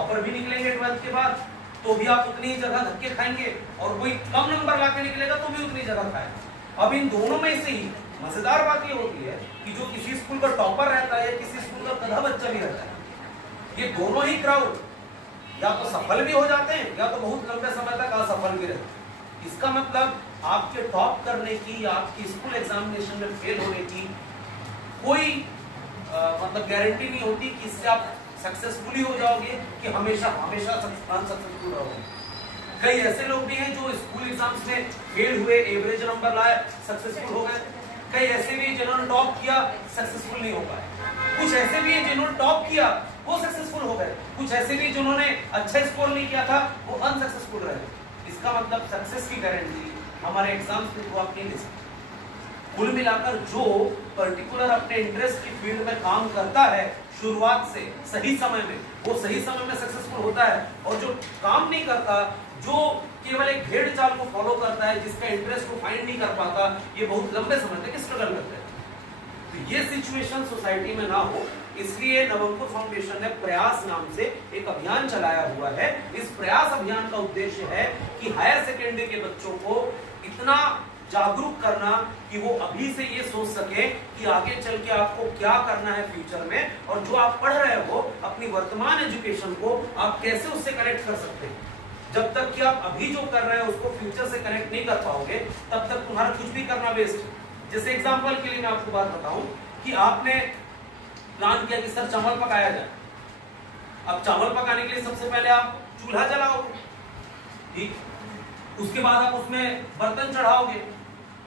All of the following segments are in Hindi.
टॉपर भी निकलेंगे 12th के बाद तो भी आप उतनी ही जगह धक्के खाएंगे, और कोई कम नंबर लाके निकलेगा तो भी उतनी जगह खाएगा। अब इन दोनों में से ही मजेदार बात ये होती है कि जो किसी स्कूल का टॉपर रहता है, किसी स्कूल का गधा बच्चा भी रहता है, ये दोनों ही क्राउड या तो सफल भी हो जाते हैं या तो बहुत लंबे समय तक असफल भी रहते हैं। इसका मतलब आपके टॉप करने की या आपकी स्कूल एग्जामिनेशन में फेल होने की कोई मतलब गारंटी नहीं होती कि इससे आप सक्सेसफुली हो जाओगे कि हमेशा हमेशा सक्सेसफुल रहोगे। कई ऐसे लोग भी हैं जो स्कूल एग्जाम्स में फेल हुए, एवरेज नंबर लाए, सक्सेसफुल हो गए। कई ऐसे भी जिन्होंने टॉप किया, सक्सेसफुल नहीं हो पाए। कुछ ऐसे भी हैं जिन्होंने टॉप किया, वो सक्सेसफुल हो गए। कुछ ऐसे भी जिन्होंने अच्छा स्कोर नहीं किया था, वो अनसक्सेसफुल रहे। इसका मतलब सक्सेस की गारंटी हमारे एग्जाम्स के थ्रू आप नहीं ले सकते। कुल मिलाकर जो पर्टिकुलर अपने इंटरेस्ट की फील्ड में काम करता है शुरुआत से सही समय में, वो सही समय में सक्सेसफुल होता है, और जो काम नहीं करता, जो केवल एक भेड़ चाल को फॉलो करता है, जिसका इंटरेस्ट को फाइंड नहीं कर पाता, ये बहुत लंबे समय तक स्ट्रगल करता है। तो ये सिचुएशन सोसाइटी में ना हो, इसलिए नवंकुर फाउंडेशन ने प्रयास नाम से एक अभियान चलाया हुआ है। इस प्रयास अभियान का उद्देश्य है कि हायर सेकेंडरी के बच्चों को इतना जागरूक करना कि वो अभी से ये सोच सके कि आगे चल के आपको क्या करना है फ्यूचर में, और जो आप पढ़ रहे हो अपनी वर्तमान एजुकेशन को आप कैसे उससे कनेक्ट कर सकते हैं। जब तक कि आप अभी जो कर रहे हैं उसको फ्यूचर से कनेक्ट नहीं कर पाओगे, तब तक तुम्हारा कुछ भी करना वेस्ट है। जैसे एग्जांपल के लिए मैं आपको बात बताऊं कि आपने प्लान किया कि सर चावल पकाया जाए। अब चावल पकाने के लिए सबसे पहले आप चूल्हा जलाओगे, ठीक, उसके बाद आप उसमें बर्तन चढ़ाओगे,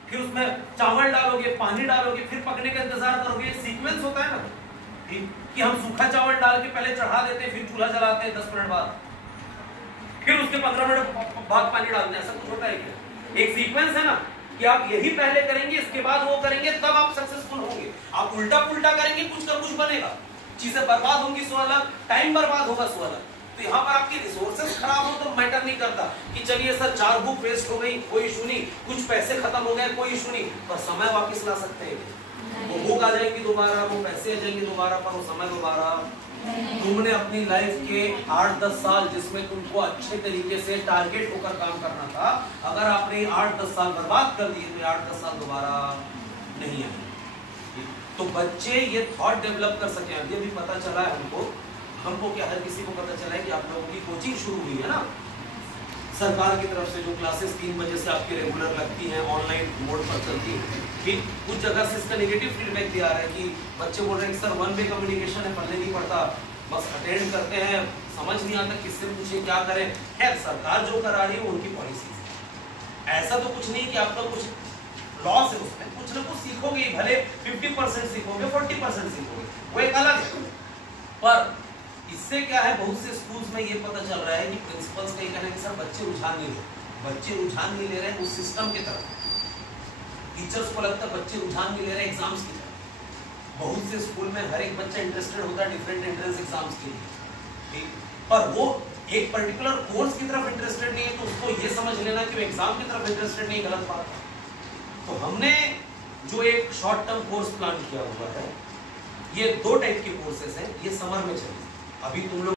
फिर उसमें चावल डालोगे, पानी डालोगे, फिर पकने का इंतजार करोगे। ये सीक्वेंस होता है ना, ठीक, कि हम सूखा चावल डाल के पहले चढ़ा देते हैं, फिर चूल्हा जलाते हैं 10 मिनट बाद, फिर उसके 15 मिनट बाद पानी डालते हैं। ऐसा कुछ होता है क्या? एक सीक्वेंस है ना कि आप यही पहले करेंगे, इसके बाद वो करेंगे, तब आप सक्सेसफुल होंगे। आप उल्टा पुल्टा करेंगे, कुछ का कुछ बनेगा, चीजें बर्बाद होंगी, सो अलग, टाइम बर्बाद होगा, सो अलग। तो यहाँ पर आपकी रिसोर्सेस खराब हो तो मैटर नहीं करता कि चलिए सर 4 बुक वेस्ट हो गई, कोई इशू नहीं, कुछ पैसे खत्म हो गए, कोई इशू नहीं, पर समय वापस ला सकते हैं। वो बुक आ जाएंगी दोबारा, वो पैसे आ जाएंगे दोबारा, पर वो समय दोबारा। तुमने अपनी लाइफ के 8-10 साल जिसमें तुमको अच्छे तरीके से टारगेट होकर काम करना था, अगर आपने 8-10 साल बर्बाद कर दिए तो 8-10 साल दोबारा नहीं आए। तो बच्चे ये थॉट डेवलप कर सके। ये भी पता चला है हमको क्या हर किसी को पता चला है कि आप लोगों की कोचिंग शुरू हुई है ना सरकार की तरफ से, जो क्लासेस 3 बजे से आपकी रेगुलर लगती हैं, ऑनलाइन मोड पर चलती है। कि कुछ जगह से इसका नेगेटिव फीडबैक दिया रहा है कि बच्चे बोल रहे हैं कि सर 1 वे कम्युनिकेशन है, पढ़ने नहीं पड़ता, बस अटेंड करते हैं, समझ नहीं आता किससे पूछे क्या करें। खैर, सरकार जो करा रही है उनकी पॉलिसी है, ऐसा तो कुछ नहीं कि आपका कुछ लॉस है उसमें, कुछ ना कुछ सीखोगे, भले 50% सीखोगे, 40% सीखोगे, वो एक अलग है। पर इससे क्या है, बहुत से स्कूल्स में ये पता चल रहा है कि प्रिंसिपल्स का ये कहना है कि सर बच्चे रुझान नहीं ले रहे हैं उस सिस्टम की तरफ। टीचर्स को लगता है बच्चे रुझान नहीं ले रहे एग्जाम्स की तरफ। बहुत से स्कूल में हर एक बच्चा इंटरेस्टेड होता है डिफरेंट एंट्रेंस एग्जाम्स के लिए, ठीक, पर वो एक पर्टिकुलर कोर्स की तरफ इंटरेस्टेड नहीं है, तो उसको ये समझ लेना कि वो एग्जाम की तरफ इंटरेस्टेड नहीं, गलत बात है। तो हमने जो एक शॉर्ट टर्म कोर्स प्लान किया हुआ है, ये 2 टाइप के कोर्सेज हैं, ये समर में चलेंगे। अभी तुम लोग